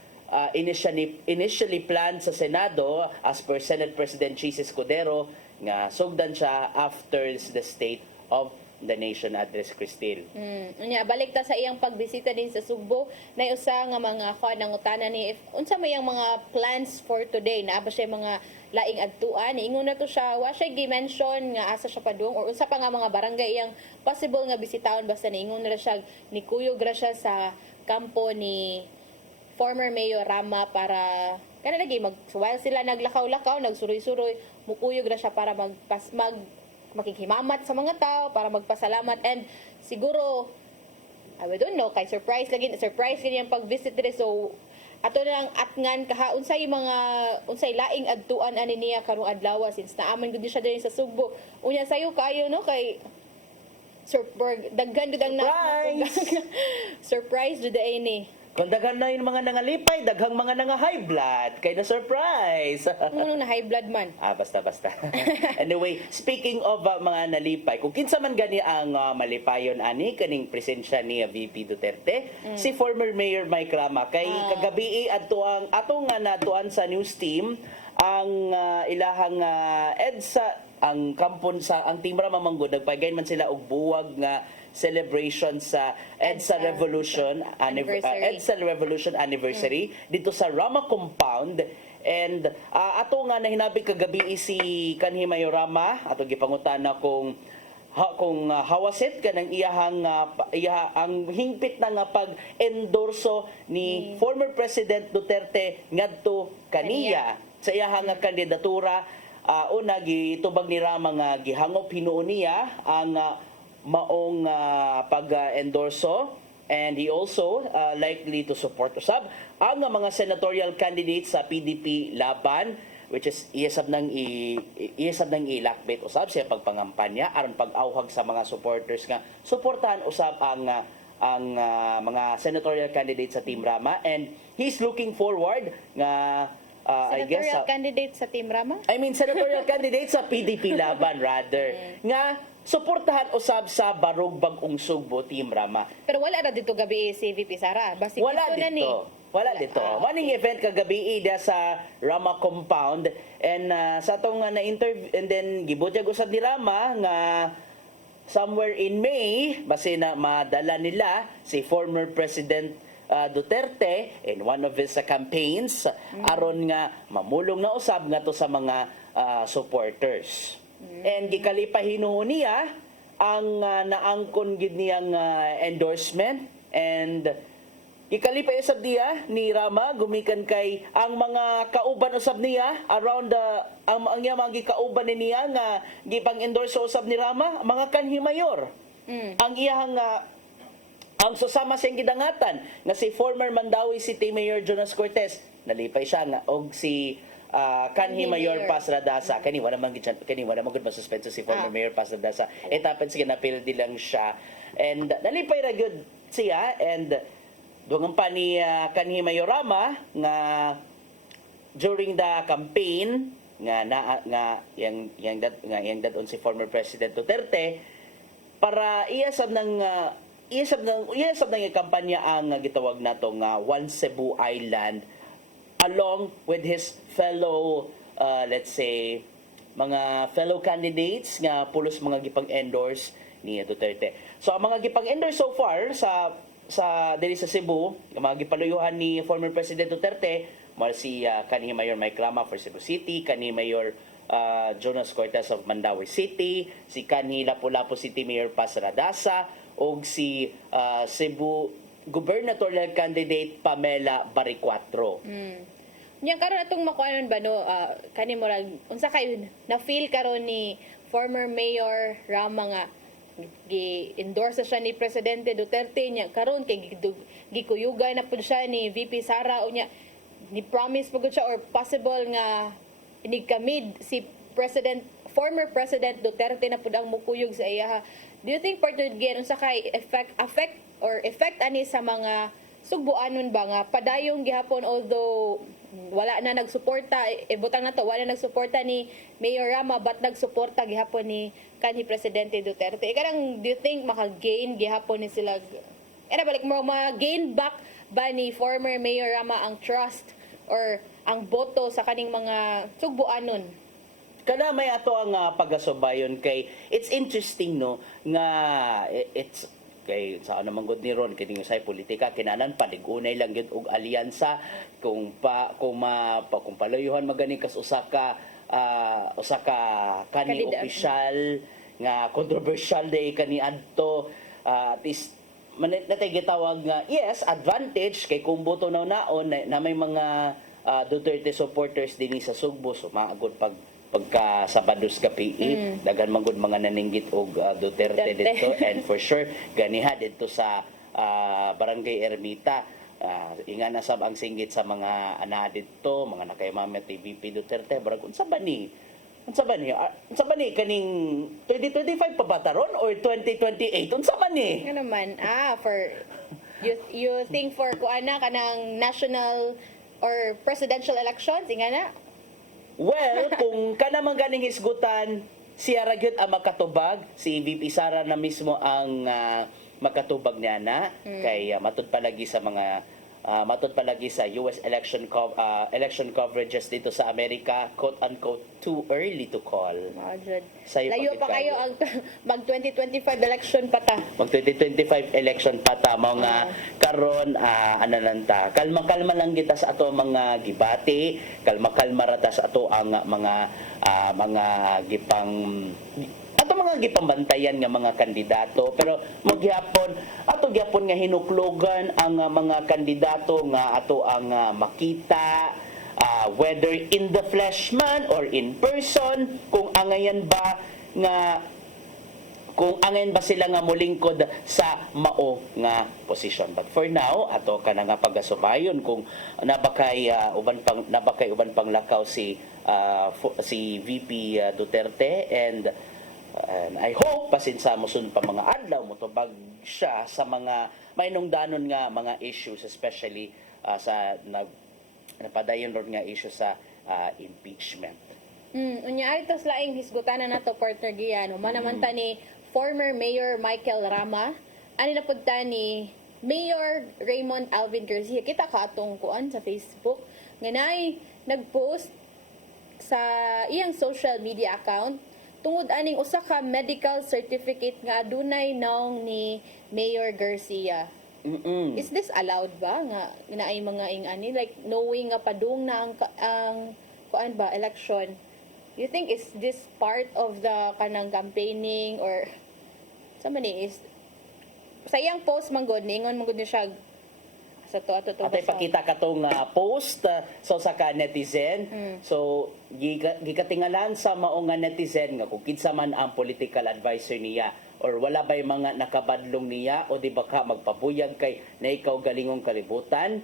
initially planned sa Senado as per Senate President Chis Escudero nga sugdan siya after the State of the Nation address, Cristil. Balik ta sa iyang pagbisita din sa Sugbo na usa nga mga nangutana ni unsa may ang mga plans for today na ba siya mga laing adtuan ingon na to siya wa siya gi-mention nga asa siya padung or unsa pa nga mga barangay iyang possible nga bisitahon basta niingon na siya ni Kuyo Gracia sa kampo ni former Mayor Rama para lagi while sila naglakaw-lakaw nagsuroy-suroy mukuyog na siya para makikhimamat sa mga tao para magpasalamat and siguro I don't know kay surprise lagi ang pag-visit diri. So ato na lang atngan kaha unsay laing adtuan ani niya karong adlaw since naaman gud siya diri sa Sugbo unya sayo kayo no kay daghan dudang na surprise jud ni. Kung daghan na yung mga nangalipay, daghang mga nanga high blood, kay na surprise. Ano na high blood man? Basta. Anyway, speaking of mga nalipay, kung kinsa man gani ang malipayon ani kaning presensya ni VP Duterte, si former Mayor Mike Rama kay kagabi atong natuan sa news team ang ilahang EDSA ang kampon sa ang Team Rama manggod nagpagayon man sila og buwag nga celebration sa EDSA Revolution Anniversary dito sa Rama Compound. And ato nga nahinabi kagabi si kanhi Mayor Rama ato gipangutana kung hawasit ka ng ang hingpit na nga pag-endorso ni former President Duterte ngadto kaniya sa iyahang kandidatura. Una gitubag ni Rama nga gihangop hinuon niya ang maong pag-endorso and he also likely to support usab ang mga senatorial candidates sa PDP laban which is iyasab nang ilakbit usab siya pagpangampanya aron pag-awhag sa mga supporters nga suportahan usab ang mga senatorial candidates sa Team Rama and he's looking forward nga senatorial candidate sa Team Rama? Senatorial candidate sa PDP laban rather. Nga suportahan usab sa barog bag-ong Sugbo Team Rama. Pero wala na dito gabi si VP Sara. Basi wala dito. Wala dito. Morning event kagabi ida sa Rama Compound and sa atong na interview and then gibutyag usab ni Rama nga somewhere in May, base na madala nila si former President Duterte in one of his campaigns aron nga mamulong na usab nga to sa mga supporters. And gikalipa hinuon niya ang naangkon gid niyang endorsement, and gikalipa usab niya ni Rama gumikan kay ang mga kauban usab niya around ang iya mga gikauban niya nga gipang-endorse usab ni Rama, mga kanhi mayor. Ang iyang ang susama sa gidangatan nga si former Mandawi City Mayor Jonas Cortez, nalipay siya nga og si kanhi Mayor Paz Radasa, kani wala man gud masuspenso si former Mayor Paz Radasa. It happens nga napildi lang siya, and nalipay ra gyud siya, and dungan pa ni kanhi Mayor Rama nga during the campaign nga yang dadon si former President Duterte para iyasab ng kampanya ang gitawag nato nga One Cebu Island, along with his fellow let's say mga fellow candidates nga pulos mga gipang-endorse ni Duterte. So ang mga gipang-endorse so far sa diri sa Cebu, ang mga gipaluyuhan ni former President Duterte, mo si kanhi Mayor Mike Rama for Cebu City, kanhi Mayor Jonas Cortez of Mandawi City, si kanhi Lapu-Lapu City Mayor Paz Radasa, og si Cebu gubernatorial candidate Pamela Baricuatro. Nya karon atong makuanon ba no, kani murag unsa kayo na feel karon ni former Mayor Rama nga gi-endorse siya ni Presidente Duterte, nya karon kay gikuyugan na pud siya ni VP Sara, unya ni promise pud siya or possible nga inigkamid si former President Duterte na pud ang mukuyog sa iya. Do you think part of it unsa kay effect ani sa mga sugbuanon ba nga padayong gihapon, although wala na nagsuporta, butang na to, wala nagsuporta ni Mayor Rama, but nagsuporta gihapon ni kanhi Presidente Duterte. Kanang do you think maka-gain gihapon ni sila, balik mo ma-gain back ba ni former Mayor Rama ang trust or ang boto sa kaning mga sugbuanon? Kada may ato ang pagasubayon kay it's interesting no nga it's kay sa naman gud ni Ron kini usay politika kinanan paligunay lang gyud og alyansa kung palayuhan magani kas usa ka kani opisyal nga controversial day kani adto, at least natay gitawag nga yes advantage kay kung boto naon na may mga Duterte supporters dinhi sa Sugbo, so maagod pagka Sabados gabi daghan man gud mga naninggit og Duterte dito, and for sure ganiha dito sa Barangay Ermita inga na sab ang singgit sa mga ana dito, mga nakayamama TVP Duterte, barag unsa ba ni kaning 2025 pa ba taron or 2028 unsa man ni? Ano man for you think for kuana kanang national or presidential elections inga na? Well, kung kana man ganing hisgutan, siya ra gyud ang makatubag, si VP Sara na mismo ang makatubag niya na kay matud palagi sa US election coverages dito sa Amerika, quote unquote too early to call. Layo pa kayo ang mag 2025 election pa ta. Mag 2025 election pa ta mga karon analanta. Kalma lang kita sa ato mga gibati, kalma rata sa ato ang mga gipambantayan nga mga kandidato, pero magyapon nga hinuklogan ang mga kandidato nga ato ang makita, whether in the flesh man or in person, kung angayan ba sila nga molingkod sa mao nga posisyon. But for now, ato ka na nga pagasubayon kung nabakay uban pang lakaw si VP Duterte, and I hope pasinsa mo sun pa mga adlaw motubag siya sa mga mainungdanon nga mga issues, especially sa napadayon ron nga issue sa impeachment. Unya aritos laing hisgutanan nato partner Giano. Manamanta ni former Mayor Michael Rama, ani na pudta ni Mayor Raymond Alvin Garcia. Kita ka atong kuan sa Facebook nga nay nagpost sa iyang social media account tungod aning usa ka medical certificate nga adunay naong ni Mayor Garcia. Is this allowed ba nga naay mga ingani like knowing nga padung na ang kuan ba election? You think is this part of the kanang campaigning or sa man is sa iyang post manggod niingon manggod ni siya sa to ato to Atay pakita katong post sa usa ka netizen. So gikatingalan sa mao nga netizen nga kung kinsa man ang political advisor niya or wala bay mga nakabadlong niya o di ba ka magpabuyag kay na ikaw galingong kalibutan.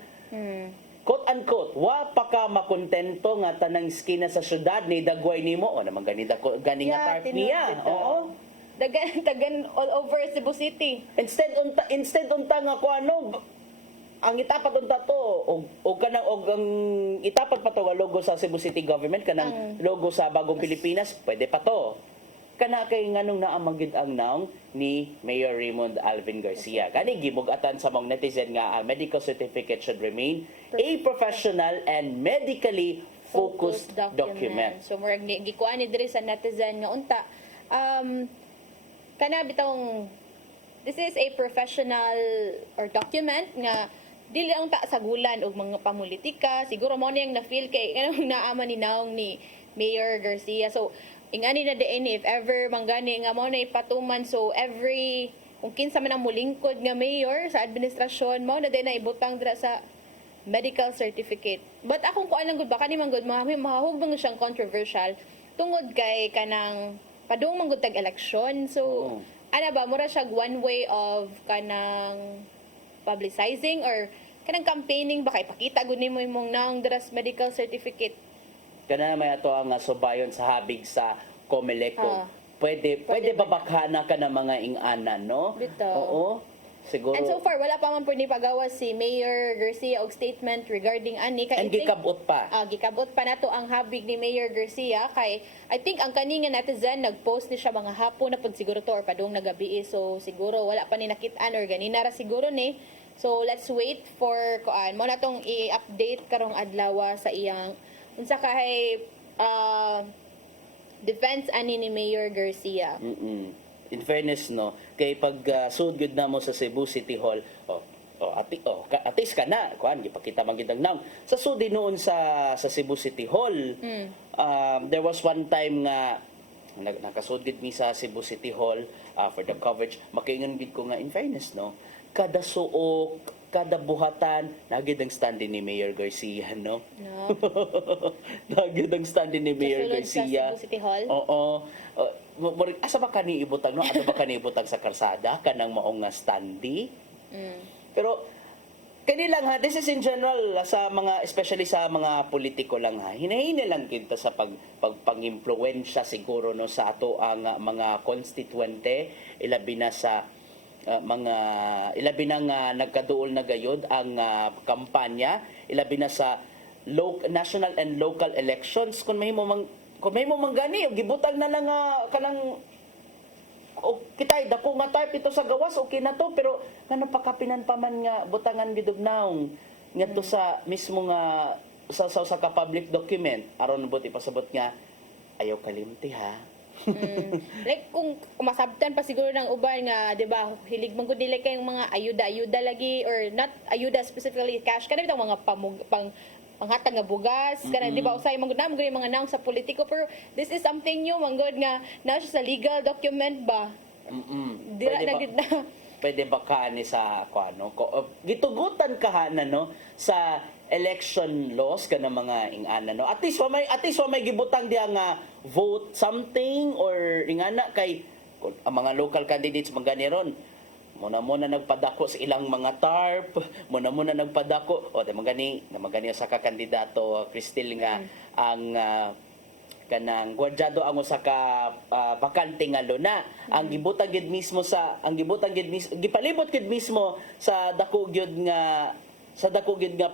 Quote unquote, wa pa ka makontento nga tanang skina sa syudad ni dagway nimo o naman gani nga tarp niya. Oo. Dagan all over Cebu City. Instead unta nga ko ano ang itapat unta to og kanang og ang itapat pa to nga logo sa Cebu City government kanang logo sa Bagong Pilipinas pwede pa to. Kana kay nganong naa magyud ang naong ni Mayor Raymond Alvin Garcia. Kani gibug-atan sa mga netizen nga ang medical certificate should remain a professional and medically focused document. So murag gikuan ni diri sa netizen nga unta kana bitong this is a professional or document nga dili ang ta sagulan og mga pamulitika. Siguro mo niyang na-feel kay kanang naama ni naong ni Mayor Garcia. So ingani na diin if ever manggani nga mo na ipatuman so every kung kinsa man ang mulingkod nga mayor sa administrasyon mo na din na ibutang dira sa medical certificate. But akong kuan lang gud ba kani man gud mahahugdong siyang controversial tungod kay kanang padung man gud tag election. So ana ba mura siya one way of kanang publicizing or kanang campaigning ba kay pakita gud nimo imong naong dira sa medical certificate. Kana may ato ang subayon sa habig sa Comelec. Pwede babakhana ka ng mga ingana, no? Bito. Oo. Siguro. And so far wala pa man pud ni pagawas si Mayor Garcia og statement regarding ani kay And gikabot pa. Gikabot pa nato ang habig ni Mayor Garcia kay I think ang kani nga netizen nagpost ni siya mga hapon na pud siguro to or padung nagabi so siguro wala pa ni nakit-an or ganina ra siguro ni. So let's wait for kuan mo na tong i-update karong adlaw sa iyang unsa kay defense ani ni Mayor Garcia. In fairness no, kay pag sud gyud namo sa Cebu City Hall, atis ka na, kuan gipakita man gyud ang naong. Sa sud noon sa Cebu City Hall, there was one time nga nakasud gyud mi sa Cebu City Hall for the coverage. Makaingon gyud ko nga in fairness no, kada suok kada buhatan, nagid ang stand ni Mayor Garcia, no? Nagid ang stand ni Mayor Garcia. Sa Cebu City Hall? Oo. Asa ba kani ibutang, no? Ato ba kani ibutang sa karsada? Kanang maong nga standi? Pero, kani lang ha, this is in general, sa mga, especially sa mga politiko lang ha, hinahina lang kita sa pag-impluensya siguro, no, sa ato ang mga konstituente, ilabi na sa ilabi na nga nagkaduol na gayod ang kampanya, ilabi na sa national and local elections kung may mo gani gibutang na lang kanang kitay dako nga type ito sa gawas okay na to pero nga napakapinan pa man nga butangan gid og naong ngadto sa mismo nga sa ka public document aron buti pasabot nga ayaw kalimti ha. Like kung masabtan pa siguro ng uban nga 'di ba hilig man gud nila kay mga ayuda lagi or not ayuda specifically cash kana bitang mga panghatag nga bugas kana 'di ba usay man gud namo mga naong sa politiko pero this is something new man gud nga na siya sa legal document ba dira na gid na pwede ba ka ni sa kuano gitugutan ka na no sa election laws kana mga ingana no at least wa may gibutang diha nga vote something or ingana kay ang mga local candidates maganeron muna nagpadako sa ilang mga tarp muna nagpadako o magani sa kakandidato Cristel nga ang kanang gwardyado ang usa ka bakante nga luna ang gibutang gid mismo gipalibot gid mismo sa dako gyud nga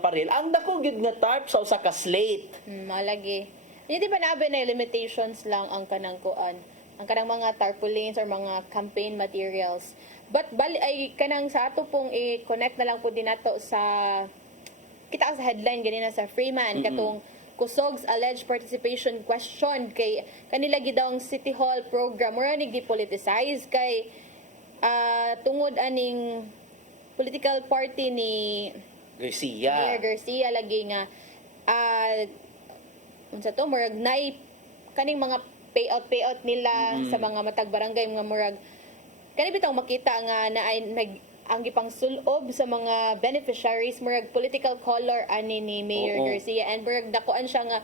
paril ang dako gyud nga tarp sa usa ka slate malagi hindi ba nabe na limitations lang ang kanang kuan ang kanang mga tarpaulins or mga campaign materials but ay kanang sa ato pong i-connect na lang po din nato sa kita sa headline ganina sa Freeman katong Kusog's alleged participation question kay kanila gidawng City Hall program mura ni gipoliticize kay tungod aning political party ni Garcia. Mayor Garcia lagi nga unsa to murag nay kaning mga payout nila sa mga matag barangay mga murag kani bitaw makita nga na ay ang gipang sulob sa mga beneficiaries murag political color ani ni Mayor Garcia and murag dakuan siya nga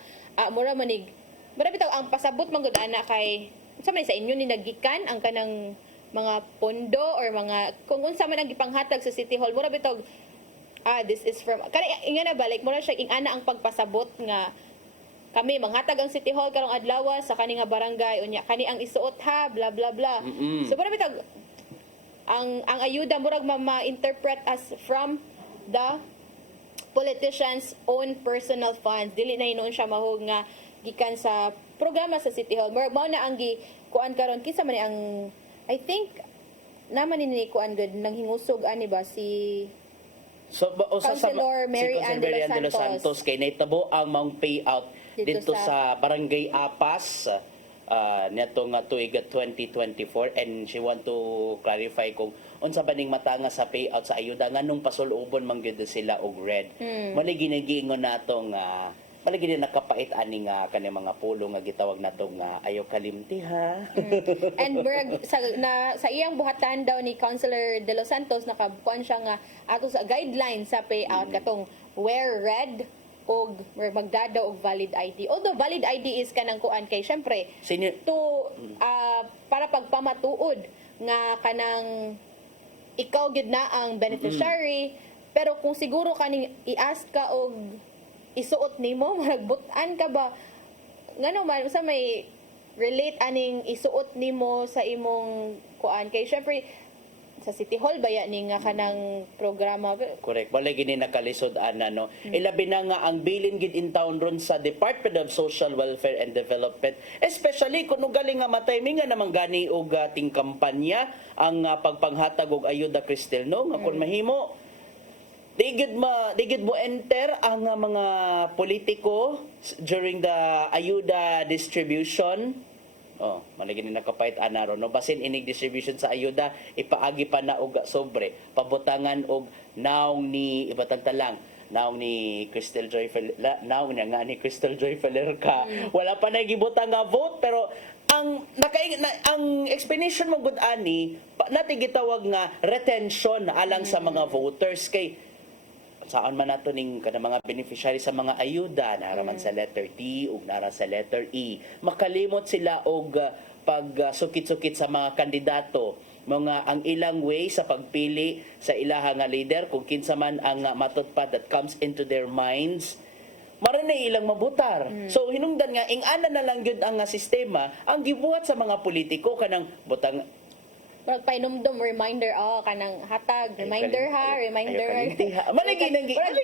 mura manig mura bitaw ang pasabot man gud ana kay unsa may sa inyo ni nagikan ang kanang mga pondo or mga kung unsa man ang gipanghatag sa City Hall mura bitaw this is from kani ingana balik mura siya ingana ang pagpasabot nga kami manghatag ang City Hall karong adlaw sa kani nga barangay unya kani ang isuot ha bla bla bla so mura bitaw ang ayuda murag ma-interpret as from the politicians' own personal funds. Dili na hinuon siya mahog nga gikan sa programa sa City Hall. Murag mao na ang kuan karon kinsa man ni ang I think naman ni kuan good nang hingusog ani ba si Councilor Mary Ann de los Santos kay naitabo ang mga payout dito sa Barangay Apas neto nga tuig 2024 and she want to clarify kung unsa ba ning matanga sa payout sa ayuda nganong pasulubon man gyud sila og red. Mali ginigiingon natong mali gini nakapait ani nga kani mga pulo nga gitawag natong ayaw kalimti ha. And murag sa iyang buhatan daw ni Councilor De Los Santos nakabuan siya nga ato sa guidelines sa payout katong wear red og magdadaw og valid ID. Although valid ID is kanang kuan kay syempre para pagpamatuod nga kanang ikaw gid na ang beneficiary pero kung siguro kaning i-ask ka og isuot nimo maragbutan ka ba ngano man sa may relate aning isuot nimo sa imong kuan kay syempre sa City Hall ba yan nga kanang programa? Correct. Wala gini nakalisod ana no. Ilabi na nga ang bilin gid in town ron sa Department of Social Welfare and Development. Especially kung galing nga mataymi nga namang gani og ating kampanya ang pagpanghatag og ayuda Cristel no nga kun mahimo digid mo enter ang mga politiko during the ayuda distribution. Malagi ni nakapait anaro no basin inig distribution sa ayuda ipaagi pa na og sobre pabutangan og naong ni ibatang talang naong ni Cristel Joy naong nga ni Cristel Joy Falerca wala pa na gibutang nga vote pero ang explanation mo gud ani nati gitawag nga retention alang sa mga voters kay saan man nato ning kada mga beneficiary sa mga ayuda naraman sa letter T ug nara sa letter E makalimot sila og pagsukit-sukit sa mga kandidato mga ang ilang way sa pagpili sa ilaha nga leader kung kinsa man ang matutpad that comes into their minds maranay ilang mabutar so hinungdan nga ingana na lang gyud ang sistema ang gibuhat sa mga politiko kanang butang painomdom reminder kanang hatag reminder reminder malagi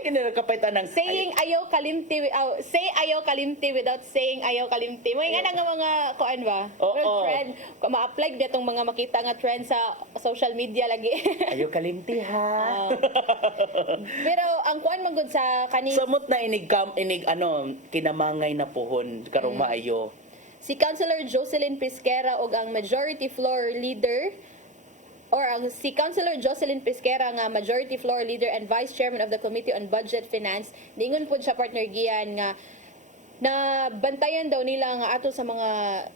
na kapaitan ng saying ayaw kalimti say ayaw kalimti without saying ayaw kalimti may nga nga mga kuan ba trend ma-apply ba tong mga makita nga trend sa social media lagi ayaw kalimti ha pero ang kuan man gud sa kaning samot na inig kinamangay na pohon karong maayo si Councilor Jocelyn Pisquera og ang majority floor leader si Councilor Jocelyn Pisquera nga majority floor leader and vice chairman of the Committee on Budget Finance ningon pud siya partner Gian nga na bantayan daw nila nga ato sa mga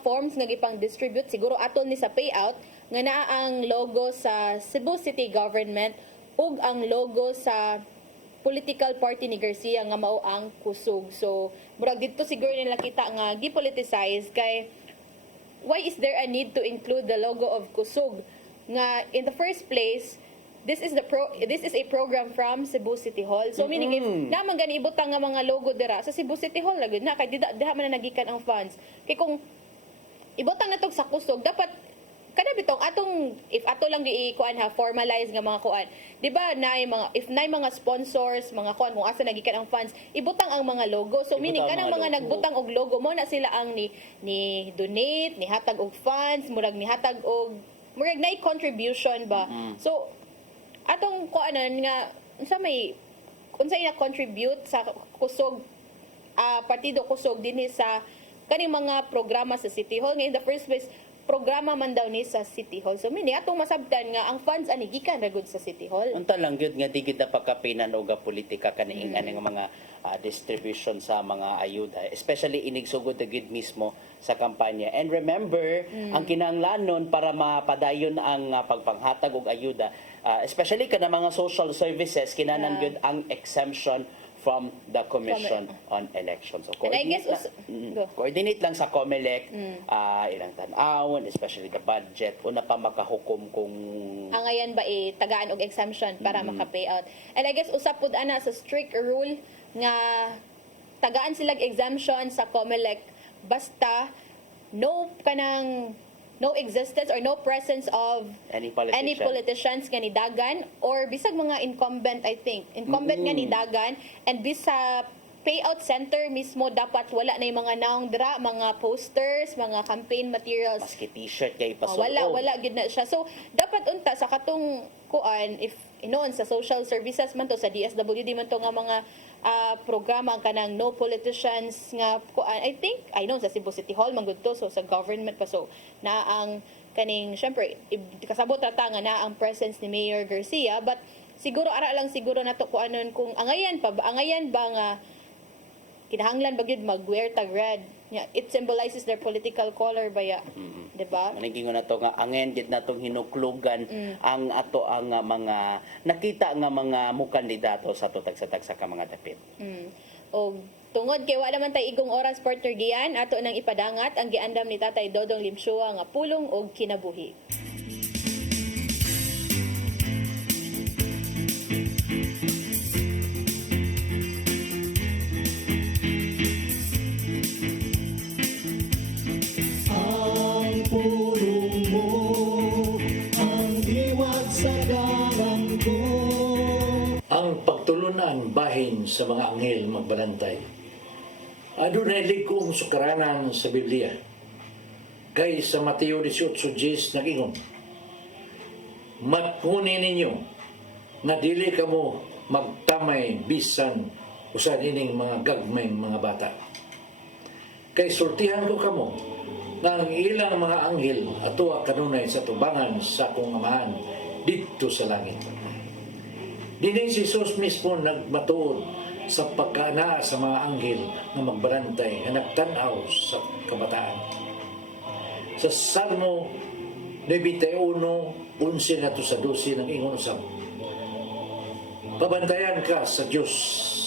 forms nga gipang distribute siguro atol ni sa payout nga naa ang logo sa Cebu City Government ug ang logo sa political party ni Garcia nga mao ang kusog. So murag dito siguro nila kita nga gipoliticize kay why is there a need to include the logo of kusog nga in the first place this is a program from Cebu City Hall. So meaning if naman gani ibutang nga mga logo dira sa Cebu City Hall lagid na kay diha man na nagikan ang funds. Kay kung ibutang na tog sa kusog dapat kada bitong atong if ato lang giikuan formalize nga mga kuan. Di ba if nay mga sponsors, mga kuan kung asa nagikan ang funds, ibutang ang mga logo. So meaning kanang mga nagbutang og logo mo na sila ang ni donate, ni hatag og funds, murag ni hatag og murag nay contribution ba. So atong kuanan nga unsa ina contribute sa kusog partido kusog dinhi sa kaning mga programa sa City Hall. Nga in the first place, programa man daw ni sa City Hall. So mini atong masabtan nga ang funds ani gikan ra gud sa City Hall. Unta lang gyud nga di gid na pagkapinan og politika kaniing nga mga distribution sa mga ayuda, especially inigsugod na gyud mismo sa kampanya. And remember, ang kinahanglanon para mapadayon ang pagpanghatag og ayuda, especially kana mga social services, kinahanglan gyud ang exemption from the Commission on Elections. So, And I guess coordinate lang sa COMELEC, ilang tan-awon, especially the budget, una pa makahukom kung angayan ba tagaan og exemption para maka-payout. And I guess usap pud ana sa strict rule nga tagaan silang exemption sa COMELEC basta no existence or no presence of any politicians nga nidagan or bisag mga incumbent, I think. Incumbent nga nidagan, and bisa payout center mismo dapat wala na yung mga naong dra, mga posters, mga campaign materials. Maski t-shirt kay pasulod. Wala gid na siya. So dapat unta sa katong kuan, if inoon sa social services man to, sa DSWD man to nga mga programa ang kanang no politicians nga kuan, I know sa Cebu City Hall man gud to, so sa government pa, so na ang kaning syempre kasabot ra ta nga na ang presence ni Mayor Garcia, but siguro ara lang siguro nato kuanon kung angayan ba nga kinahanglan ba gyud mag-wear tag red. Yeah, it symbolizes their political color ba ya? Diba? Maningin na to nga angen gid natong hinuklugan ang ato ang mga nakita nga mga mukandidato sa tagsa-tagsa ka mga dapit. O tungod kay wala man tay igong oras, partner Gian, ato nang ipadangat ang giandam ni Tatay Dodong Limshua nga pulong og kinabuhi. Ang pagtulunan bahin sa mga anghel magbalantay. Adunay ligkong sukaranan sa Biblia. Kay sa Mateo 18:10 nag-ingon, matkunin ninyo na dili kamo magtamay bisan usan ining mga gagmayng mga bata. Kay sultihan ko kamo nga ang ilang mga anghel atoa kanunay sa tubangan sa akong amahan dito sa langit. Dinay si Jesus mismo nagmatuod sa pagkaana sa mga anghel na magbarantay na nagtanaw sa kabataan. Sa Salmo 91:11 na to sa 12 ng ingon usab, pabantayan ka sa Dios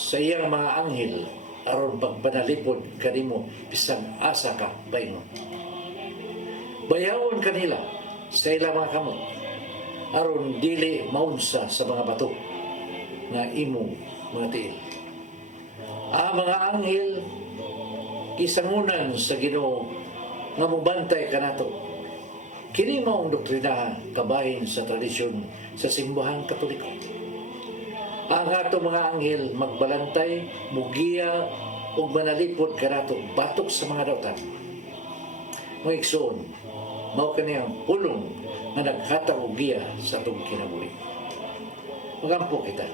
sa iyang mga anghel aron pagpanalipod kanimo bisan asa ka bayon. Bayawon kanila sa ilang mga kamot aron dili maunsa sa mga bato nga imo mga tiil. Ang mga anghel isangunan sa Ginoo nga mobantay kanato. Kini mao ang doktrina kabahin sa tradisyon sa simbahan Katoliko. Ang ato mga anghel magbalantay, mugiya ug manalipod kanato batok sa mga dautan. Mga igsoon, mao kaniyang pulong nga naghatag og giya sa atong kinabuhi. Magampo kita.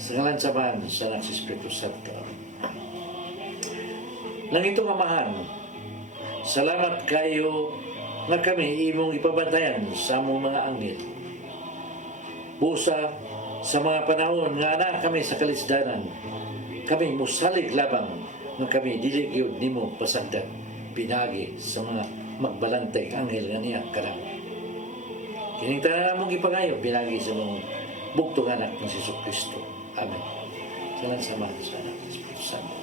Sa ngalan sa Man, sa Anak sa Espiritu Santo. Nang itong amahan, salamat kayo nga kami imong ipabantayan sa among mga anghel. Busa sa mga panahon nga ana kami sa kalisdanan, kami musalig labang nga kami dili gyud nimo pasagdan pinagi sa mga magbalantay anghel nga niya kanang. Kining tanan namong ipangayo pinagi sa mga bugtong anak ni Jesucristo. Amen. Salamat sa Ama, sa Anak, sa Espiritu Santo.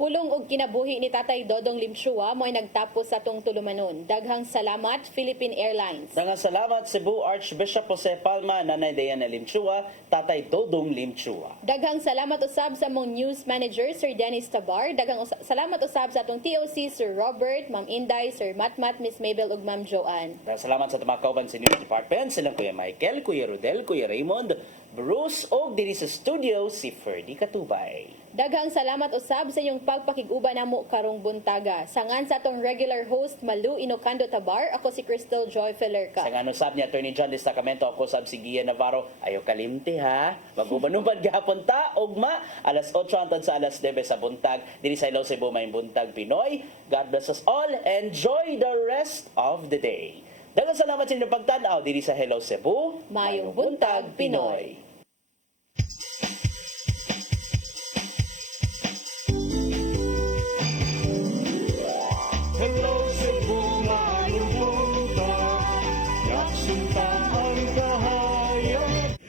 Pulong og kinabuhi ni Tatay Dodong Limshua mo ay nagtapos sa atong tulumanon. Daghang salamat, Philippine Airlines. Daghang salamat, Cebu Archbishop Jose Palma, Nanay Diana Limshua, Tatay Dodong Limshua. Daghang salamat usab sa mong news manager, Sir Dennis Tabar. Daghang salamat usab sa atong TOC, Sir Robert, Ma'am Inday, Sir Matmat, Miss Mabel ug Ma'am Joanne. Daghang salamat sa tumakauban sa News Department, silang Kuya Michael, Kuya Rodel, Kuya Raymond, Bruce o diri sa studio si Ferdy Katubay. Daghang salamat usab sa inyong pagpakiguba namo karong buntaga. Sangan sa atong regular host Malu Inocando Tabar, ako si Crystal Joy Felerca. Sa ngano sab ni Attorney John Destacamento, ako sab si Gian Navarro. Ayo kalimti ha. Magubanubad gahapon ta ugma alas 8 hangtod sa alas 9 sa buntag diri sa Ilocos Cebu may buntag Pinoy. God bless us all. Enjoy the rest of the day. Daghang salamat sa inyong pagtan-aw diri sa Hello Cebu. Mayong buntag Pinoy. Hello Cebu.